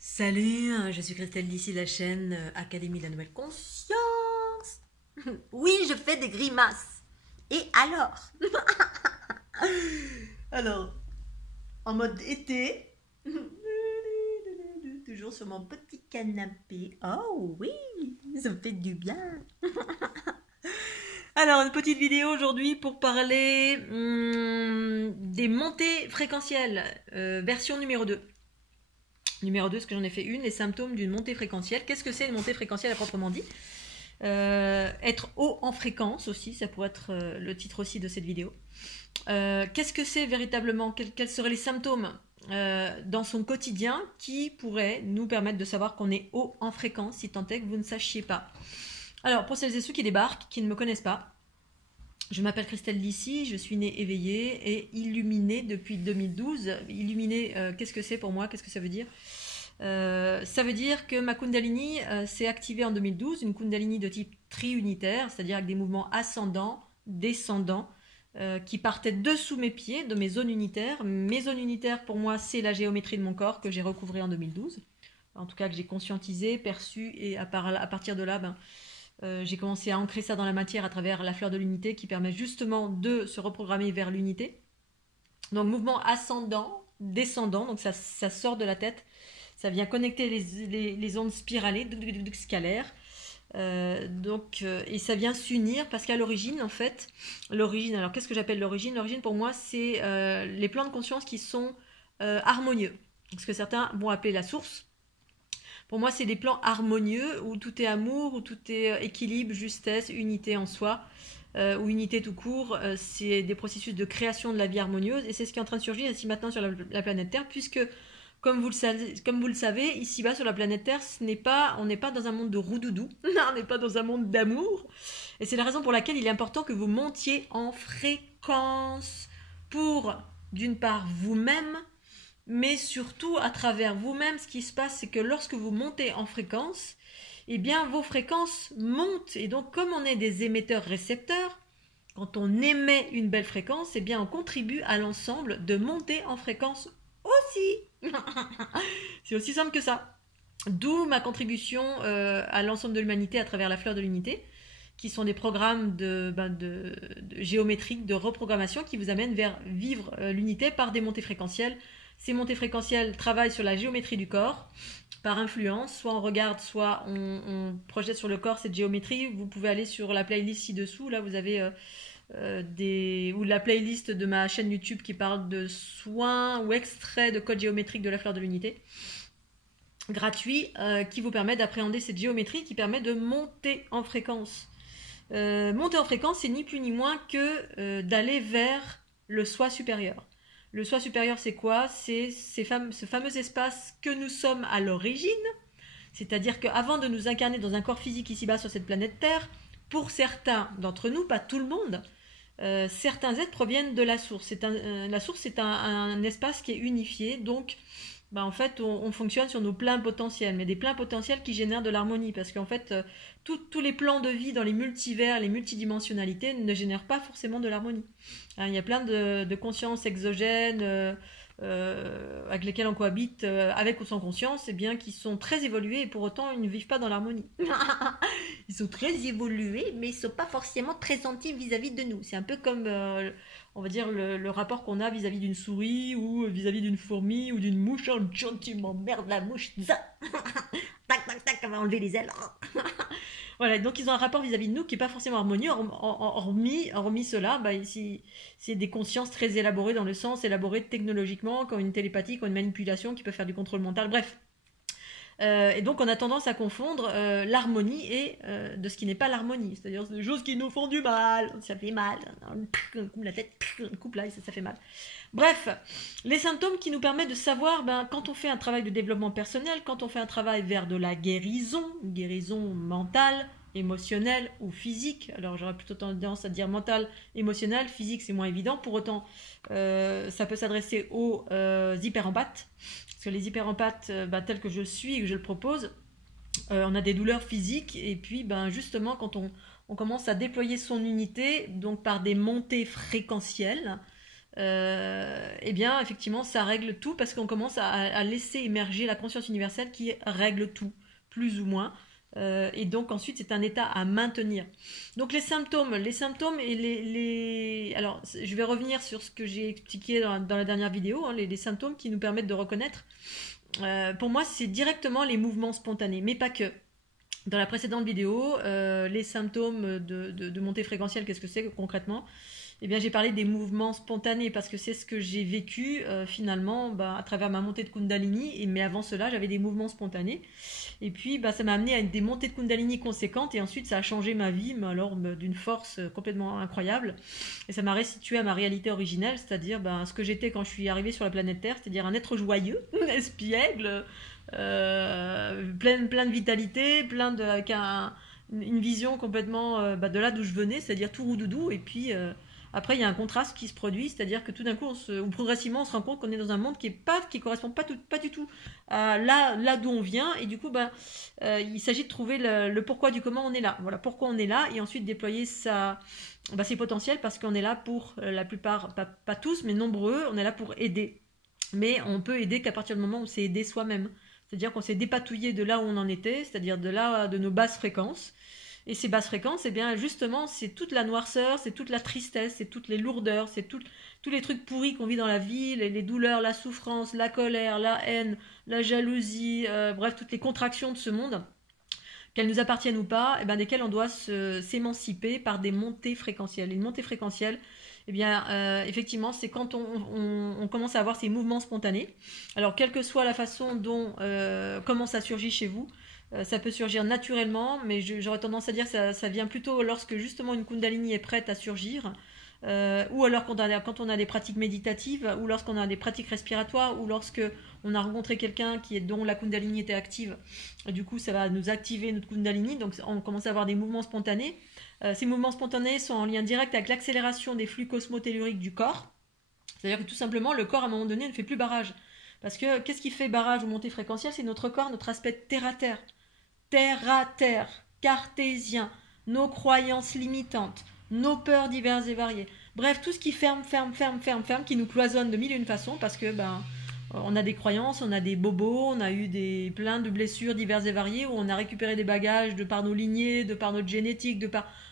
Salut, je suis Christelle d'ici la chaîne Académie de la Nouvelle Conscience. Oui, je fais des grimaces. Et alors? Alors, en mode été, toujours sur mon petit canapé. Oh oui, ça me fait du bien. Alors, une petite vidéo aujourd'hui pour parler des montées fréquentielles, version numéro 2. Numéro 2, parce que j'en ai fait une, les symptômes d'une montée fréquentielle. Qu'est-ce que c'est une montée fréquentielle à proprement dit? Être haut en fréquence aussi, ça pourrait être le titre aussi de cette vidéo. Qu'est-ce que c'est véritablement? Quels seraient les symptômes dans son quotidien qui pourraient nous permettre de savoir qu'on est haut en fréquence, si tant est que vous ne sachiez pas? Alors, pour celles et ceux qui débarquent, qui ne me connaissent pas, je m'appelle Christelle d'ici, je suis née éveillée et illuminée depuis 2012. Illuminée, qu'est-ce que c'est pour moi? Qu'est-ce que ça veut dire? Ça veut dire que ma Kundalini s'est activée en 2012, une Kundalini de type triunitaire, c'est-à-dire avec des mouvements ascendants, descendants, qui partaient dessous mes pieds, de mes zones unitaires. Mes zones unitaires, pour moi, c'est la géométrie de mon corps que j'ai recouvrée en 2012. En tout cas, que j'ai conscientisé, perçu, et à partir de là, j'ai commencé à ancrer ça dans la matière à travers la fleur de l'unité qui permet justement de se reprogrammer vers l'unité. Donc, mouvement ascendant, descendant, donc ça sort de la tête. Ça vient connecter les ondes spiralées, scalaires. Et ça vient s'unir parce qu'à l'origine, en fait, alors qu'est-ce que j'appelle l'origine? L'origine pour moi, c'est les plans de conscience qui sont harmonieux. Ce que certains vont appeler la source. Pour moi, c'est des plans harmonieux où tout est amour, où tout est équilibre, justesse, unité en soi, ou unité tout court. C'est des processus de création de la vie harmonieuse et c'est ce qui est en train de surgir ici maintenant sur la planète Terre, puisque comme vous le savez, ici-bas sur la planète Terre, on n'est pas dans un monde de roudoudou, on n'est pas dans un monde d'amour. Et c'est la raison pour laquelle il est important que vous montiez en fréquence pour, d'une part, vous-même, mais surtout à travers vous-même. Ce qui se passe, c'est que lorsque vous montez en fréquence, eh bien vos fréquences montent. Et donc, comme on est des émetteurs-récepteurs, quand on émet une belle fréquence, eh bien on contribue à l'ensemble de monter en fréquence aussi. C'est aussi simple que ça. D'où ma contribution à l'ensemble de l'humanité à travers la fleur de l'unité, qui sont des programmes de géométriques, de reprogrammation qui vous amènent vers vivre l'unité par des montées fréquentielles. Ces montées fréquentielles travaillent sur la géométrie du corps par influence. Soit on regarde, soit on projette sur le corps cette géométrie. Vous pouvez aller sur la playlist ci-dessous. Là, vous avez ou la playlist de ma chaîne YouTube qui parle de soins ou extraits de code géométrique de la fleur de l'unité gratuit qui vous permet d'appréhender cette géométrie qui permet de monter en fréquence. Monter en fréquence, c'est ni plus ni moins que d'aller vers le soi supérieur. Le soi supérieur, c'est quoi? C'est ce fameux espace que nous sommes à l'origine, c'est-à-dire qu'avant de nous incarner dans un corps physique ici-bas sur cette planète Terre, pour certains d'entre nous, pas tout le monde, certains êtres proviennent de la source. La source, c'est un espace qui est unifié, donc en fait, on fonctionne sur nos pleins potentiels, mais des pleins potentiels qui génèrent de l'harmonie, parce qu'en fait, tous les plans de vie dans les multivers, les multidimensionnalités ne génèrent pas forcément de l'harmonie. Hein, il y a plein de consciences exogènes avec lesquelles on cohabite, avec ou sans conscience, qui sont très évoluées et pour autant ils ne vivent pas dans l'harmonie. Ils sont très évolués, mais ils ne sont pas forcément très gentils vis-à-vis de nous. C'est un peu comme on va dire le rapport qu'on a vis-à-vis d'une souris ou vis-à-vis d'une fourmi ou d'une mouche. Oh, gentiment, merde la mouche. Tac, tac, tac, on va enlever les ailes. Voilà, donc ils ont un rapport vis-à-vis de nous qui n'est pas forcément harmonieux, hormis cela, ici, c'est des consciences très élaborées dans le sens, élaborées technologiquement, comme une télépathie, comme une manipulation qui peut faire du contrôle mental, bref. Et donc on a tendance à confondre l'harmonie et de ce qui n'est pas l'harmonie, c'est-à-dire des choses qui nous font du mal, ça fait mal, on coupe la tête, on coupe là et ça fait mal. Bref, les symptômes qui nous permettent de savoir quand on fait un travail de développement personnel, quand on fait un travail vers de la guérison, une guérison mentale, émotionnelle ou physique. Alors j'aurais plutôt tendance à dire mentale, émotionnelle, physique c'est moins évident, pour autant ça peut s'adresser aux hyperempathes. Parce que les hyperempathes, tels que je le suis et que je le propose, on a des douleurs physiques et puis justement quand on commence à déployer son unité, donc par des montées fréquentielles, eh bien, effectivement, ça règle tout parce qu'on commence à laisser émerger la conscience universelle qui règle tout, plus ou moins. Et donc ensuite, c'est un état à maintenir. Donc les symptômes et Alors, je vais revenir sur ce que j'ai expliqué dans la dernière vidéo, hein, les symptômes qui nous permettent de reconnaître. Pour moi, c'est directement les mouvements spontanés, mais pas que. Dans la précédente vidéo, les symptômes de montée fréquentielle, qu'est-ce que c'est concrètement? Eh bien, j'ai parlé des mouvements spontanés parce que c'est ce que j'ai vécu finalement à travers ma montée de Kundalini. Mais avant cela, j'avais des mouvements spontanés. Et puis, ça m'a amené à des montées de Kundalini conséquentes. Et ensuite, ça a changé ma vie, mais alors d'une force complètement incroyable. Et ça m'a restitué à ma réalité originelle, c'est-à-dire ce que j'étais quand je suis arrivée sur la planète Terre, c'est-à-dire un être joyeux, espiègle, plein de vitalité, avec une vision complètement de là d'où je venais, c'est-à-dire tout roudoudou. Et puis après, il y a un contraste qui se produit, c'est-à-dire que tout d'un coup, ou progressivement, on se rend compte qu'on est dans un monde qui correspond pas du tout à là d'où on vient. Et du coup, il s'agit de trouver le pourquoi du comment on est là. Voilà, pourquoi on est là, et ensuite déployer ses potentiels, parce qu'on est là pour la plupart, pas tous, mais nombreux, on est là pour aider. Mais on peut aider qu'à partir du moment où c'est aider soi-même. C'est-à-dire qu'on s'est dépatouillé de là où on en était, c'est-à-dire de nos basses fréquences. Et ces basses fréquences, eh bien justement, c'est toute la noirceur, c'est toute la tristesse, c'est toutes les lourdeurs, c'est tous les trucs pourris qu'on vit dans la vie, les douleurs, la souffrance, la colère, la haine, la jalousie, bref, toutes les contractions de ce monde, qu'elles nous appartiennent ou pas, desquelles on doit s'émanciper par des montées fréquentielles. Une montée fréquentielle, effectivement, c'est quand on commence à avoir ces mouvements spontanés. Alors, quelle que soit la façon dont comment ça surgit chez vous, ça peut surgir naturellement, mais j'aurais tendance à dire que ça vient plutôt lorsque justement une Kundalini est prête à surgir, ou alors quand on a des pratiques méditatives, ou lorsqu'on a des pratiques respiratoires, ou lorsque on a rencontré quelqu'un dont la Kundalini était active. Du coup, ça va nous activer notre Kundalini, donc on commence à avoir des mouvements spontanés. Ces mouvements spontanés sont en lien direct avec l'accélération des flux cosmotelluriques du corps. C'est-à-dire que tout simplement, le corps, à un moment donné, ne fait plus barrage. Parce que qu'est-ce qui fait barrage ou montée fréquentielle? C'est notre corps, notre aspect terre-à-terre. Terre-à-terre, cartésien, nos croyances limitantes, nos peurs diverses et variées. Bref, tout ce qui ferme, qui nous cloisonne de mille et une façons, parce que on a des croyances, on a des bobos, on a eu plein de blessures diverses et variées, où on a récupéré des bagages de par nos lignées, de par notre génétique,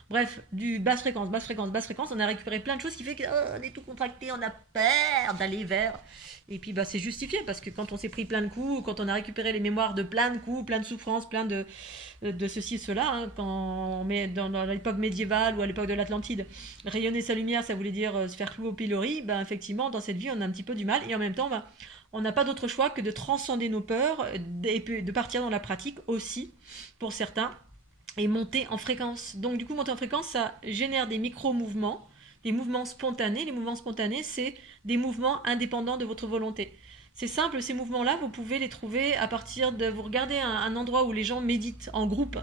bref, du basse fréquence, on a récupéré plein de choses qui fait qu'on est tout contracté, on a peur d'aller vers... Et puis c'est justifié, parce que quand on s'est pris plein de coups, quand on a récupéré les mémoires de plein de coups, plein de souffrances, plein de ceci et cela, hein, quand dans l'époque médiévale ou à l'époque de l'Atlantide, rayonner sa lumière, ça voulait dire se faire clouer au pilori, effectivement, dans cette vie, on a un petit peu du mal, et en même temps, on n'a pas d'autre choix que de transcender nos peurs, et puis de partir dans la pratique aussi, pour certains, et monter en fréquence. Donc du coup, monter en fréquence, ça génère des micro-mouvements, des mouvements spontanés. Les mouvements spontanés, c'est des mouvements indépendants de votre volonté. C'est simple, ces mouvements-là, vous pouvez les trouver à partir de... Vous regardez un endroit où les gens méditent en groupe.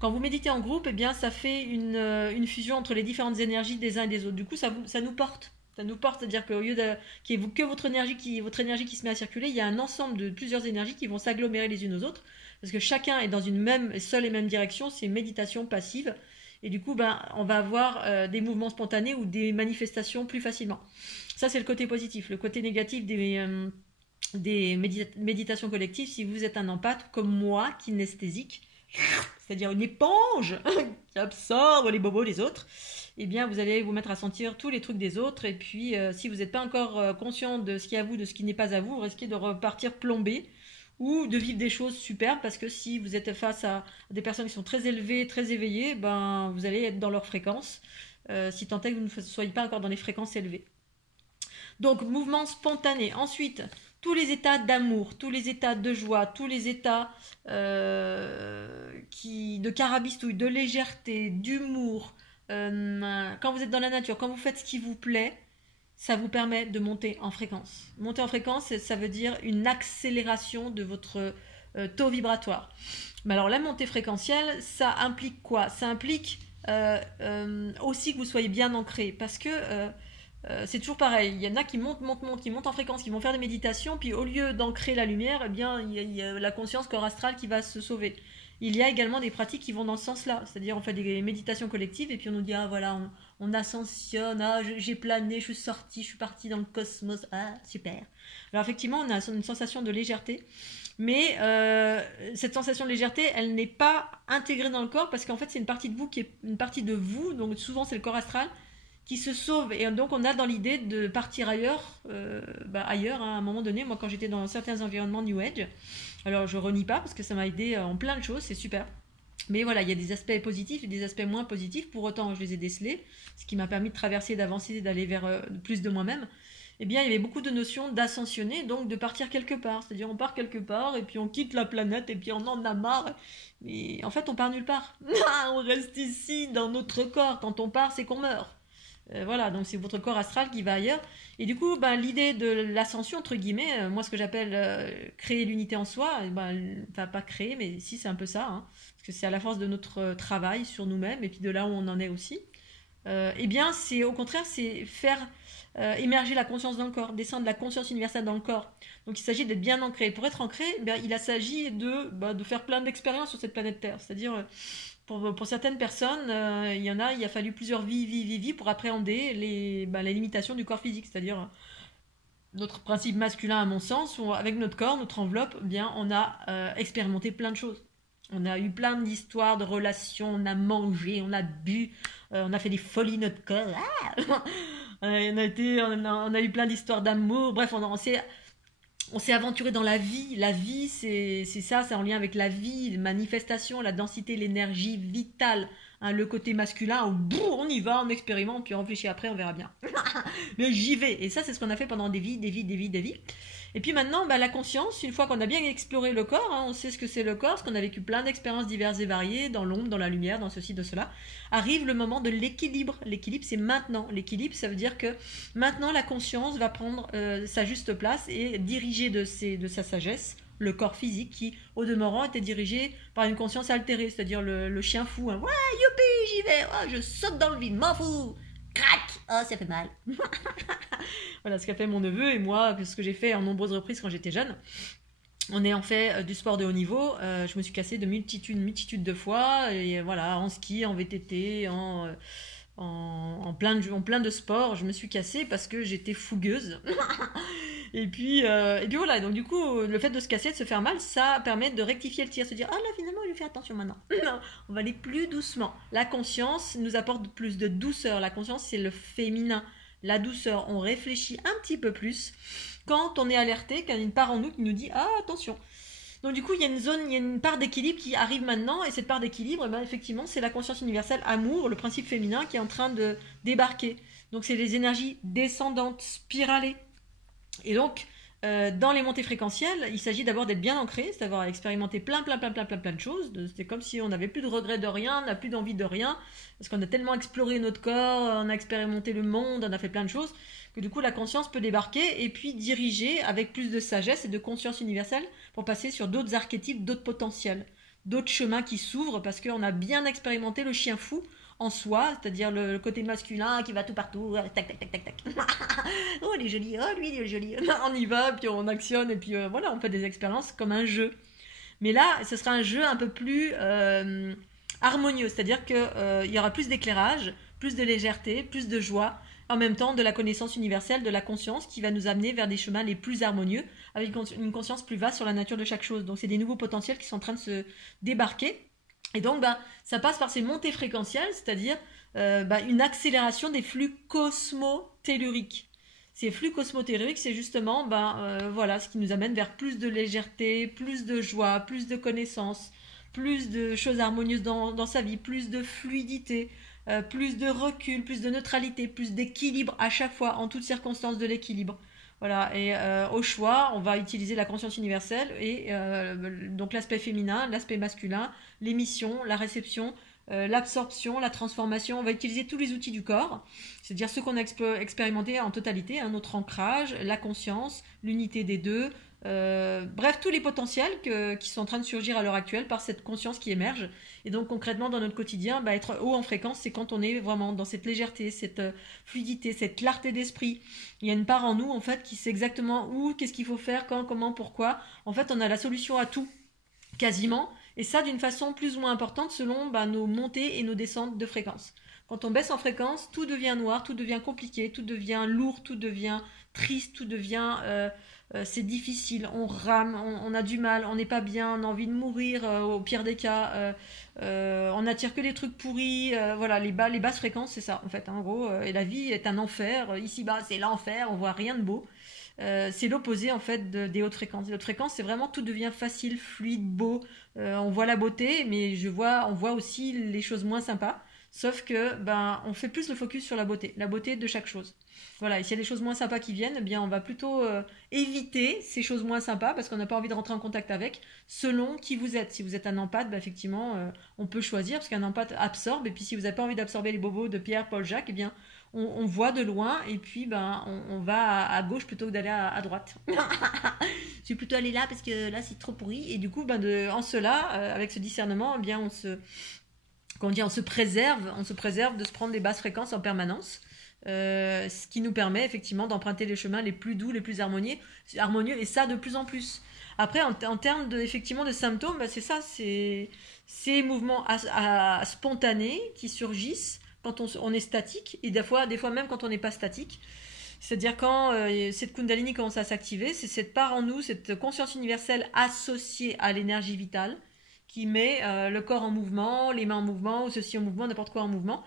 Quand vous méditez en groupe, ça fait une fusion entre les différentes énergies des uns et des autres. Du coup, ça nous porte. Ça nous porte, c'est-à-dire qu'au lieu qu'il n'y ait que votre énergie qui se met à circuler, il y a un ensemble de plusieurs énergies qui vont s'agglomérer les unes aux autres, parce que chacun est dans une seule et même direction, c'est méditation passive. Et du coup, on va avoir des mouvements spontanés ou des manifestations plus facilement. Ça, c'est le côté positif. Le côté négatif des méditations collectives, si vous êtes un empathe comme moi, kinesthésique, c'est-à-dire une éponge qui absorbe les bobos des autres, vous allez vous mettre à sentir tous les trucs des autres. Et puis, si vous n'êtes pas encore conscient de ce qui est à vous, de ce qui n'est pas à vous, vous risquez de repartir plombé, ou de vivre des choses superbes, parce que si vous êtes face à des personnes qui sont très élevées, très éveillées, vous allez être dans leur fréquence, si tant est que vous ne soyez pas encore dans les fréquences élevées. Donc, mouvement spontané. Ensuite, tous les états d'amour, tous les états de joie, tous les états de carabistouille, de légèreté, d'humour, quand vous êtes dans la nature, quand vous faites ce qui vous plaît, ça vous permet de monter en fréquence. Monter en fréquence, ça veut dire une accélération de votre taux vibratoire. Mais alors, la montée fréquentielle, ça implique quoi? Ça implique aussi que vous soyez bien ancré, parce que c'est toujours pareil. Il y en a qui montent en fréquence, qui vont faire des méditations, puis au lieu d'ancrer la lumière, il y a la conscience corps astral qui va se sauver. Il y a également des pratiques qui vont dans ce sens-là, c'est-à-dire on fait des méditations collectives et puis on nous dit voilà, on ascensionne, ah, j'ai plané, je suis sortie, je suis partie dans le cosmos, ah, super. Alors effectivement, on a une sensation de légèreté, mais cette sensation de légèreté, elle n'est pas intégrée dans le corps, parce qu'en fait, c'est une partie de vous qui est une partie de vous, donc souvent c'est le corps astral, qui se sauve. Et donc, on a dans l'idée de partir ailleurs, ailleurs, hein, à un moment donné. Moi, quand j'étais dans certains environnements New Age, alors je renie pas parce que ça m'a aidé en plein de choses, c'est super. Mais voilà, il y a des aspects positifs et des aspects moins positifs. Pour autant, je les ai décelés, ce qui m'a permis de traverser, d'avancer, d'aller vers plus de moi-même. Eh bien, il y avait beaucoup de notions d'ascensionner, donc de partir quelque part. C'est-à-dire, on part quelque part et puis on quitte la planète et puis on en a marre. Et en fait, on part nulle part. On reste ici dans notre corps. Quand on part, c'est qu'on meurt. Voilà, donc c'est votre corps astral qui va ailleurs. Et du coup, l'idée de l'ascension, entre guillemets, moi ce que j'appelle créer l'unité en soi, enfin pas créer, mais si c'est un peu ça, hein, parce que c'est à la force de notre travail sur nous-mêmes et puis de là où on en est aussi. Eh bien, c'est au contraire, c'est faire émerger la conscience dans le corps, descendre la conscience universelle dans le corps. Donc il s'agit d'être bien ancré. Pour être ancré, il s'agit de faire plein d'expériences sur cette planète Terre. C'est-à-dire, pour certaines personnes, il a fallu plusieurs vies pour appréhender les limitations du corps physique. C'est-à-dire, notre principe masculin, à mon sens, où avec notre corps, notre enveloppe, on a expérimenté plein de choses. On a eu plein d'histoires, de relations, on a mangé, on a bu, on a fait des folies notre corps. On a eu plein d'histoires d'amour. Bref, on s'est aventuré dans la vie. La vie, c'est ça, c'est en lien avec la vie, les manifestations, la densité, l'énergie vitale. Hein, le côté masculin, on y va, on expérimente, puis on réfléchit après, on verra bien. Mais j'y vais. Et ça, c'est ce qu'on a fait pendant des vies. Et puis maintenant, la conscience, une fois qu'on a bien exploré le corps, hein, on sait ce que c'est le corps, parce qu'on a vécu plein d'expériences diverses et variées, dans l'ombre, dans la lumière, dans ceci, dans cela, arrive le moment de l'équilibre. L'équilibre, c'est maintenant. L'équilibre, ça veut dire que maintenant, la conscience va prendre sa juste place et diriger de sa sagesse le corps physique qui, au demeurant, était dirigé par une conscience altérée, c'est-à-dire le chien fou. Hein. Ouais, youpi, j'y vais, oh, je saute dans le vide, m'en fous. Crac, oh, ça fait mal. Voilà ce qu'a fait mon neveu et moi, ce que j'ai fait en nombreuses reprises quand j'étais jeune. On est en fait du sport de haut niveau. Je me suis cassée de multitude de fois. Et voilà, en ski, en VTT, en plein de sports, je me suis cassée parce que j'étais fougueuse. Et puis voilà, donc du coup, le fait de se casser, de se faire mal, ça permet de rectifier le tir, se dire, ah là finalement, il lui fait attention maintenant. Non, on va aller plus doucement. La conscience nous apporte plus de douceur. La conscience, c'est le féminin. La douceur, on réfléchit un petit peu plus quand on est alerté, quand il y a une part en nous qui nous dit, ah attention. Donc du coup, il y a une part d'équilibre qui arrive maintenant, et cette part d'équilibre, effectivement, c'est la conscience universelle amour, le principe féminin qui est en train de débarquer. Donc c'est les énergies descendantes, spiralées. Et donc, dans les montées fréquentielles, il s'agit d'abord d'être bien ancré, c'est d'avoir expérimenté plein de choses. C'est comme si on n'avait plus de regrets de rien, on n'a plus d'envie de rien, parce qu'on a tellement exploré notre corps, on a expérimenté le monde, on a fait plein de choses, que du coup la conscience peut débarquer et puis diriger avec plus de sagesse et de conscience universelle pour passer sur d'autres archétypes, d'autres potentiels, d'autres chemins qui s'ouvrent, parce qu'on a bien expérimenté le chien fou en soi, c'est-à-dire le côté masculin qui va tout partout, tac. Oh, il est joli, oh, lui, il est joli. On y va, puis on actionne, et puis voilà, on fait des expériences comme un jeu. Mais là, ce sera un jeu un peu plus harmonieux, c'est-à-dire qu'il y aura plus d'éclairage, plus de légèreté, plus de joie, en même temps de la connaissance universelle, de la conscience qui va nous amener vers des chemins les plus harmonieux, avec une conscience plus vaste sur la nature de chaque chose. Donc c'est des nouveaux potentiels qui sont en train de se débarquer. Et donc, ça passe par ces montées fréquentielles, c'est-à-dire une accélération des flux cosmotelluriques. Ces flux cosmotelluriques, c'est justement voilà, ce qui nous amène vers plus de légèreté, plus de joie, plus de connaissances, plus de choses harmonieuses dans sa vie, plus de fluidité, plus de recul, plus de neutralité, plus d'équilibre à chaque fois, en toutes circonstances de l'équilibre. Voilà, et au choix, on va utiliser la conscience universelle et donc l'aspect féminin, l'aspect masculin, l'émission, la réception, l'absorption, la transformation. On va utiliser tous les outils du corps, c'est-à-dire ceux qu'on a expérimentés en totalité, hein, notre ancrage, la conscience, l'unité des deux, bref, tous les potentiels qui sont en train de surgir à l'heure actuelle par cette conscience qui émerge. Et donc concrètement dans notre quotidien, être haut en fréquence, c'est quand on est vraiment dans cette légèreté, cette fluidité, cette clarté d'esprit. Il y a une part en nous en fait qui sait exactement où, qu'est-ce qu'il faut faire, quand, comment, pourquoi. En fait, on a la solution à tout, quasiment, et ça d'une façon plus ou moins importante selon nos montées et nos descentes de fréquence. Quand on baisse en fréquence, tout devient noir, tout devient compliqué, tout devient lourd, tout devient triste, tout devient... c'est difficile, on rame, on a du mal, on n'est pas bien, on a envie de mourir au pire des cas, on n'attire que les trucs pourris, voilà, les basses fréquences, c'est ça en fait, hein, en gros, et la vie est un enfer, ici-bas c'est l'enfer, on voit rien de beau. C'est l'opposé en fait des hautes fréquences. Les hautes fréquences, c'est vraiment tout devient facile, fluide, beau. On voit la beauté, mais on voit aussi les choses moins sympas. Sauf que ben on fait plus le focus sur la beauté de chaque chose. Voilà, et s'il y a des choses moins sympas qui viennent, eh bien on va plutôt éviter ces choses moins sympas parce qu'on n'a pas envie de rentrer en contact avec, selon qui vous êtes. Si vous êtes un empathe, ben, effectivement, on peut choisir parce qu'un empathe absorbe. Et puis si vous n'avez pas envie d'absorber les bobos de Pierre, Paul, Jacques, eh bien on voit de loin et puis ben on va à gauche plutôt que d'aller à droite. Je vais plutôt aller là parce que là c'est trop pourri. Et du coup, ben en cela, avec ce discernement, eh bien on se préserve de se prendre des basses fréquences en permanence. Ce qui nous permet effectivement d'emprunter les chemins les plus doux, les plus harmonieux, et ça de plus en plus. Après, en termes effectivement de symptômes, bah, c'est ça, c'est ces mouvements spontanés qui surgissent quand on est statique, et des fois même quand on n'est pas statique. C'est-à-dire quand cette Kundalini commence à s'activer, c'est cette part en nous, cette conscience universelle associée à l'énergie vitale, qui met le corps en mouvement, les mains en mouvement, ou ceci en mouvement, n'importe quoi en mouvement,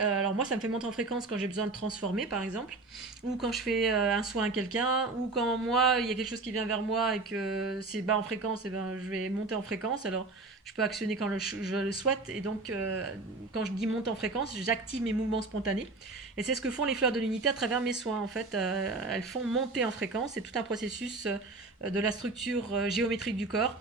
alors moi ça me fait monter en fréquence quand j'ai besoin de transformer par exemple, ou quand je fais un soin à quelqu'un, ou quand moi il y a quelque chose qui vient vers moi et que c'est bas en fréquence, et ben je vais monter en fréquence, alors je peux actionner quand je le souhaite, et donc quand je dis monter en fréquence, j'active mes mouvements spontanés, et c'est ce que font les fleurs de l'unité à travers mes soins en fait, elles font monter en fréquence, c'est tout un processus de la structure géométrique du corps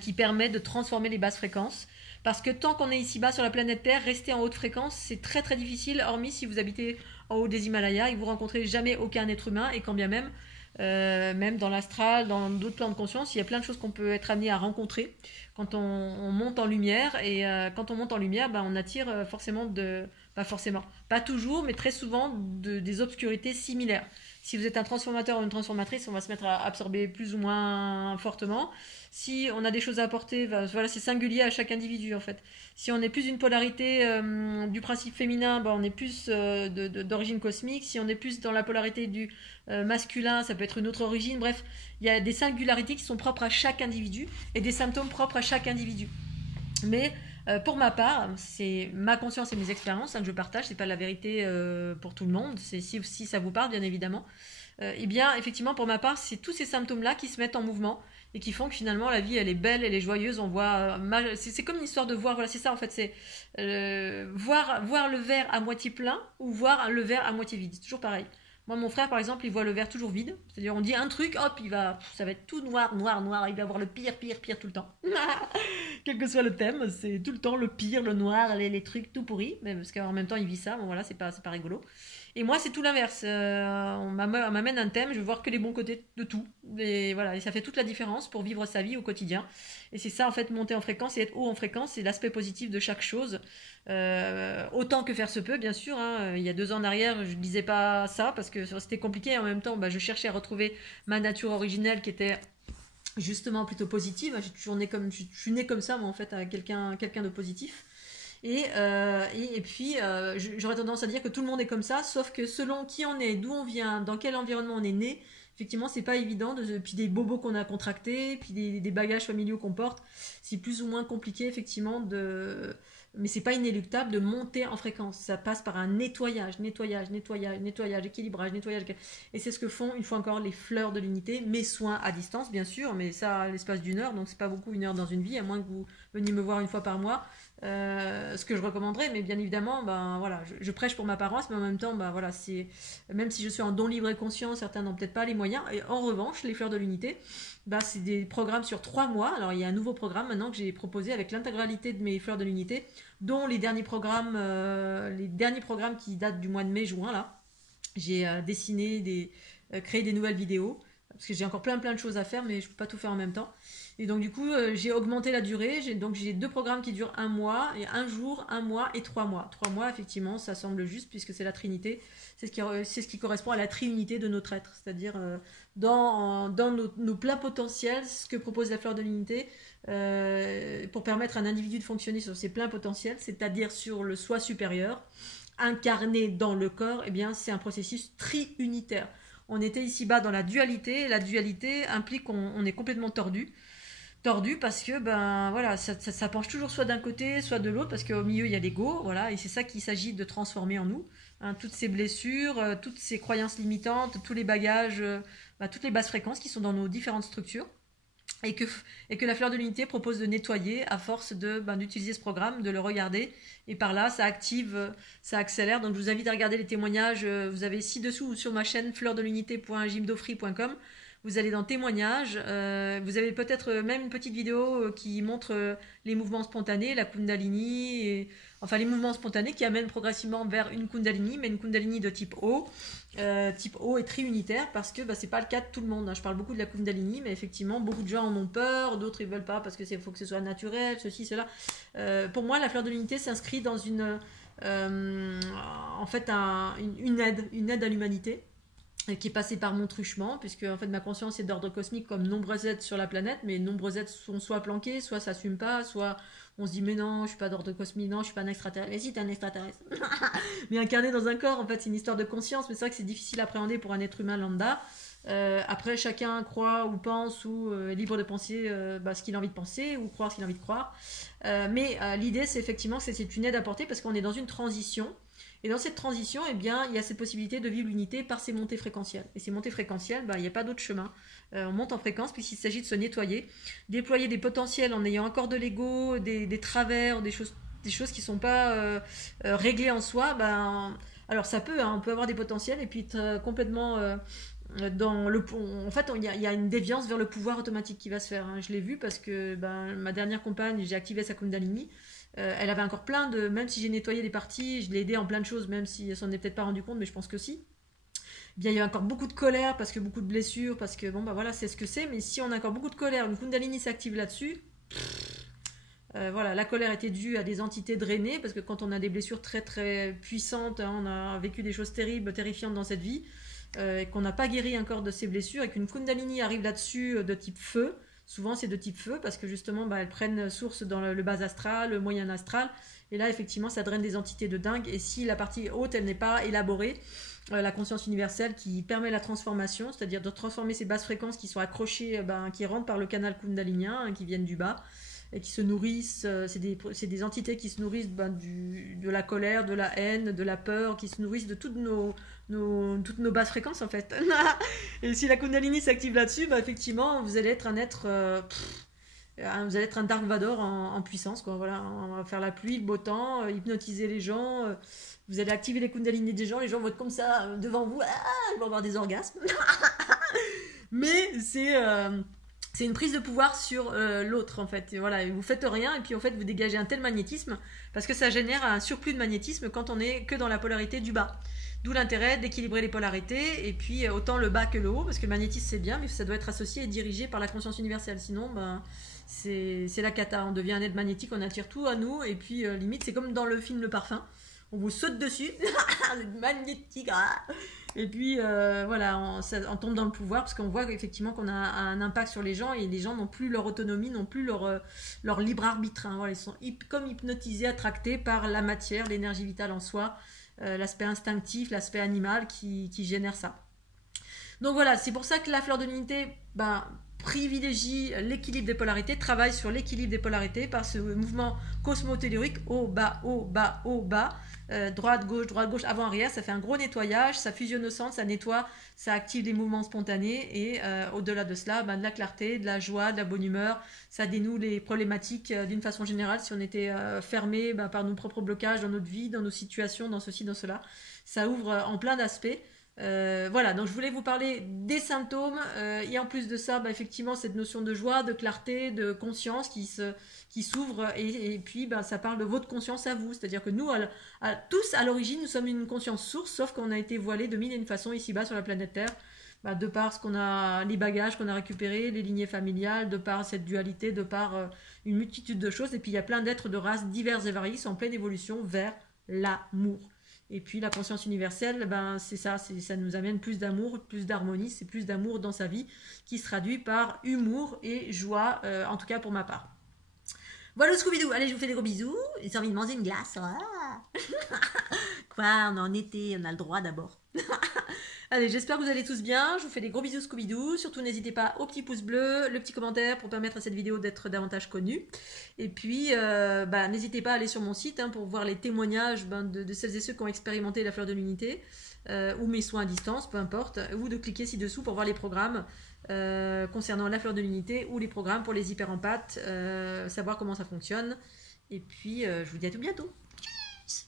qui permet de transformer les basses fréquences. Parce que tant qu'on est ici-bas sur la planète Terre, rester en haute fréquence, c'est très très difficile, hormis si vous habitez en haut des Himalayas et que vous rencontrez jamais aucun être humain, et quand bien même, même dans l'astral, dans d'autres plans de conscience, il y a plein de choses qu'on peut être amené à rencontrer quand on monte en lumière. Et quand on monte en lumière, ben, on attire forcément pas forcément, pas toujours, mais très souvent des obscurités similaires. Si vous êtes un transformateur ou une transformatrice, on va se mettre à absorber plus ou moins fortement. Si on a des choses à apporter, voilà, c'est singulier à chaque individu en fait. Si on est plus d'une polarité du principe féminin, ben, on est plus d'origine cosmique. Si on est plus dans la polarité du masculin, ça peut être une autre origine. Bref, il y a des singularités qui sont propres à chaque individu et des symptômes propres à chaque individu. Mais pour ma part, c'est ma conscience et mes expériences que je partage, c'est pas la vérité pour tout le monde, c'est si ça vous parle bien évidemment. Et bien effectivement pour ma part, c'est tous ces symptômes-là qui se mettent en mouvement et qui font que finalement la vie elle est belle, elle est joyeuse, on voit, c'est comme une histoire de voir, voilà c'est ça en fait, c'est voir le verre à moitié plein ou voir le verre à moitié vide, c'est toujours pareil. Moi, mon frère, par exemple, il voit le verre toujours vide. C'est-à-dire, on dit un truc, hop, ça va être tout noir, noir, noir. Il va avoir le pire, pire, pire tout le temps. Quel que soit le thème, c'est tout le temps le pire, le noir, les trucs tout pourris. Mais parce qu'en même temps, il vit ça. Bon, voilà, c'est pas rigolo. Et moi, c'est tout l'inverse. On m'amène un thème, je veux voir que les bons côtés de tout. Et voilà, et ça fait toute la différence pour vivre sa vie au quotidien. Et c'est ça, en fait, monter en fréquence et être haut en fréquence, c'est l'aspect positif de chaque chose. Autant que faire se peut, bien sûr. Hein. Il y a 2 ans en arrière, je ne disais pas ça parce que c'était compliqué. Et en même temps, je cherchais à retrouver ma nature originelle qui était justement plutôt positive. Je suis née comme ça, moi, en fait, avec quelqu'un de positif. Et puis, j'aurais tendance à dire que tout le monde est comme ça, sauf que selon qui on est, d'où on vient, dans quel environnement on est né, effectivement, c'est pas évident. Puis des bobos qu'on a contractés, puis des bagages familiaux qu'on porte, c'est plus ou moins compliqué, effectivement, mais c'est pas inéluctable de monter en fréquence. Ça passe par un nettoyage, équilibrage, nettoyage. Et c'est ce que font, une fois encore, les fleurs de l'unité. Mes soins à distance, bien sûr, mais ça à l'espace d'1 heure, donc c'est pas beaucoup 1 heure dans une vie, à moins que vous veniez me voir une fois par mois. Ce que je recommanderais, mais bien évidemment, voilà, je prêche pour ma paroisse, mais en même temps, voilà, même si je suis en don libre et conscient, certains n'ont peut-être pas les moyens. Et en revanche, les fleurs de l'unité, c'est des programmes sur 3 mois. Alors il y a un nouveau programme maintenant que j'ai proposé avec l'intégralité de mes fleurs de l'unité, dont les derniers programmes qui datent du mois de mai-juin là. J'ai créé des nouvelles vidéos parce que j'ai encore plein de choses à faire, mais je peux pas tout faire en même temps. Et donc du coup, j'ai augmenté la durée. J'ai 2 programmes qui durent 1 mois, et 1 jour, 1 mois et 3 mois. 3 mois, effectivement, ça semble juste puisque c'est la Trinité. C'est ce qui correspond à la triunité de notre être, c'est-à-dire dans nos pleins potentiels, ce que propose la fleur de l'unité, pour permettre à un individu de fonctionner sur ses pleins potentiels, c'est-à-dire sur le soi supérieur, incarné dans le corps. Eh bien, c'est un processus triunitaire. On était ici-bas dans la dualité, et la dualité implique qu'on est complètement tordu parce que ben voilà, ça penche toujours soit d'un côté soit de l'autre, parce qu'au milieu il y a l'ego, voilà, et c'est ça qu'il s'agit de transformer en nous, hein, toutes ces blessures, toutes ces croyances limitantes, tous les bagages, toutes les basses fréquences qui sont dans nos différentes structures, et que la fleur de l'unité propose de nettoyer à force d'utiliser ce programme, de le regarder, et par là ça active, ça accélère. Donc je vous invite à regarder les témoignages, vous avez ci-dessous ou sur ma chaîne fleurdelunité.jimdofree.com. Vous allez dans témoignages, vous avez peut-être même une petite vidéo qui montre les mouvements spontanés, la Kundalini, enfin les mouvements spontanés qui amènent progressivement vers une Kundalini, mais une Kundalini de type O. Type O est triunitaire parce que c'est pas le cas de tout le monde, hein. Je parle beaucoup de la Kundalini, mais effectivement beaucoup de gens en ont peur, d'autres ils veulent pas parce que faut que ce soit naturel, ceci, cela. Pour moi, la fleur de l'unité s'inscrit dans en fait une aide à l'humanité, qui est passé par mon truchement, puisque en fait ma conscience est d'ordre cosmique comme nombreux êtres sur la planète, mais nombreux êtres sont soit planqués, soit s'assument pas, soit on se dit mais non, je suis pas d'ordre cosmique, non, je suis pas un extraterrestre. Mais si, t'es un extraterrestre. Mais incarné dans un corps, en fait, c'est une histoire de conscience, mais c'est vrai que c'est difficile à appréhender pour un être humain lambda. Après, chacun croit ou pense ou est libre de penser ce qu'il a envie de penser ou croire ce qu'il a envie de croire. Mais l'idée, c'est effectivement que c'est une aide apportée parce qu'on est dans une transition. Et dans cette transition, eh bien, il y a cette possibilité de vivre l'unité par ces montées fréquentielles. Et ces montées fréquentielles, il n'y a pas d'autre chemin. On monte en fréquence puisqu'il s'agit de se nettoyer, déployer des potentiels en ayant encore de l'ego, des travers, des choses qui ne sont pas réglées en soi. Alors ça peut, hein, on peut avoir des potentiels et puis être complètement dans le... En fait, il y a une déviance vers le pouvoir automatique qui va se faire, hein. Je l'ai vu parce que ma dernière compagne, j'ai activé sa Kundalini. Elle avait encore plein de... Même si j'ai nettoyé des parties, je l'ai aidée en plein de choses, même si elle s'en est peut-être pas rendu compte, mais je pense que si. Bien, il y a encore beaucoup de colère, parce que beaucoup de blessures, parce que voilà, c'est ce que c'est. Mais si on a encore beaucoup de colère, une Kundalini s'active là-dessus. Voilà, la colère était due à des entités drainées, parce que quand on a des blessures très très puissantes, hein, on a vécu des choses terribles, terrifiantes dans cette vie, et qu'on n'a pas guéri encore de ces blessures, et qu'une Kundalini arrive là-dessus de type feu. Souvent, c'est de type feu parce que justement, elles prennent source dans le bas astral, le moyen astral. Et là, effectivement, ça draine des entités de dingue. Et si la partie haute, elle n'est pas élaborée, la conscience universelle qui permet la transformation, c'est-à-dire de transformer ces basses fréquences qui sont accrochées, qui rentrent par le canal kundalinien, hein, qui viennent du bas, et qui se nourrissent, c'est des entités qui se nourrissent de la colère, de la haine, de la peur, qui se nourrissent de toutes nos basses fréquences en fait. Et si la Kundalini s'active là-dessus, effectivement, vous allez être un être, vous allez être un Dark Vador en puissance, quoi. Voilà, on va faire la pluie, le beau temps, hypnotiser les gens. Vous allez activer les Kundalini des gens, les gens vont être comme ça devant vous, ils vont avoir des orgasmes. Mais c'est une prise de pouvoir sur l'autre en fait. Et voilà, vous faites rien et puis en fait vous dégagez un tel magnétisme parce que ça génère un surplus de magnétisme quand on est que dans la polarité du bas. D'où l'intérêt d'équilibrer les polarités et puis autant le bas que le haut, parce que le magnétisme c'est bien, mais ça doit être associé et dirigé par la conscience universelle. Sinon, c'est la cata. On devient un être magnétique, on attire tout à nous et puis limite c'est comme dans le film Le Parfum. On vous saute dessus, c'est magnétique. Et puis voilà, on tombe dans le pouvoir parce qu'on voit effectivement qu'on a un impact sur les gens et les gens n'ont plus leur autonomie, n'ont plus leur libre arbitre, hein. Voilà, ils sont comme hypnotisés, attractés par la matière, l'énergie vitale en soi, l'aspect instinctif, l'aspect animal qui génère ça. Donc voilà, c'est pour ça que la fleur de l'unité privilégie l'équilibre des polarités, travaille sur l'équilibre des polarités par ce mouvement cosmotellurique haut, bas, haut, bas, haut, bas. Droite, gauche, avant, arrière, ça fait un gros nettoyage, ça fusionne au centre, ça nettoie, ça active des mouvements spontanés et au-delà de cela, de la clarté, de la joie, de la bonne humeur, ça dénoue les problématiques d'une façon générale. Si on était fermé par nos propres blocages dans notre vie, dans nos situations, dans ceci, dans cela, ça ouvre en plein d'aspects. Voilà, donc je voulais vous parler des symptômes et en plus de ça, effectivement, cette notion de joie, de clarté, de conscience qui s'ouvre et puis ça parle de votre conscience à vous, c'est-à-dire que nous, tous à l'origine, nous sommes une conscience source, sauf qu'on a été voilés de mille et une façons ici-bas sur la planète Terre de par ce qu'on a, les bagages qu'on a récupérés, les lignées familiales, de par cette dualité, de par une multitude de choses. Et puis il y a plein d'êtres de races diverses et variées qui sont en pleine évolution vers l'amour. Et puis la conscience universelle, c'est ça, ça nous amène plus d'amour, plus d'harmonie, c'est plus d'amour dans sa vie qui se traduit par humour et joie, en tout cas pour ma part. Voilà le Scooby-Doo, allez je vous fais des gros bisous, j'ai envie de manger une glace. Quoi, on est en été, on a le droit d'abord. Allez, j'espère que vous allez tous bien. Je vous fais des gros bisous Scooby-Doo. Surtout, n'hésitez pas au petit pouce bleu, le petit commentaire pour permettre à cette vidéo d'être davantage connue. Et puis, n'hésitez pas à aller sur mon site pour voir les témoignages de celles et ceux qui ont expérimenté la fleur de l'unité ou mes soins à distance, peu importe, ou de cliquer ci-dessous pour voir les programmes concernant la fleur de l'unité ou les programmes pour les hyperempathes, savoir comment ça fonctionne. Et puis, je vous dis à tout bientôt. Tchuss.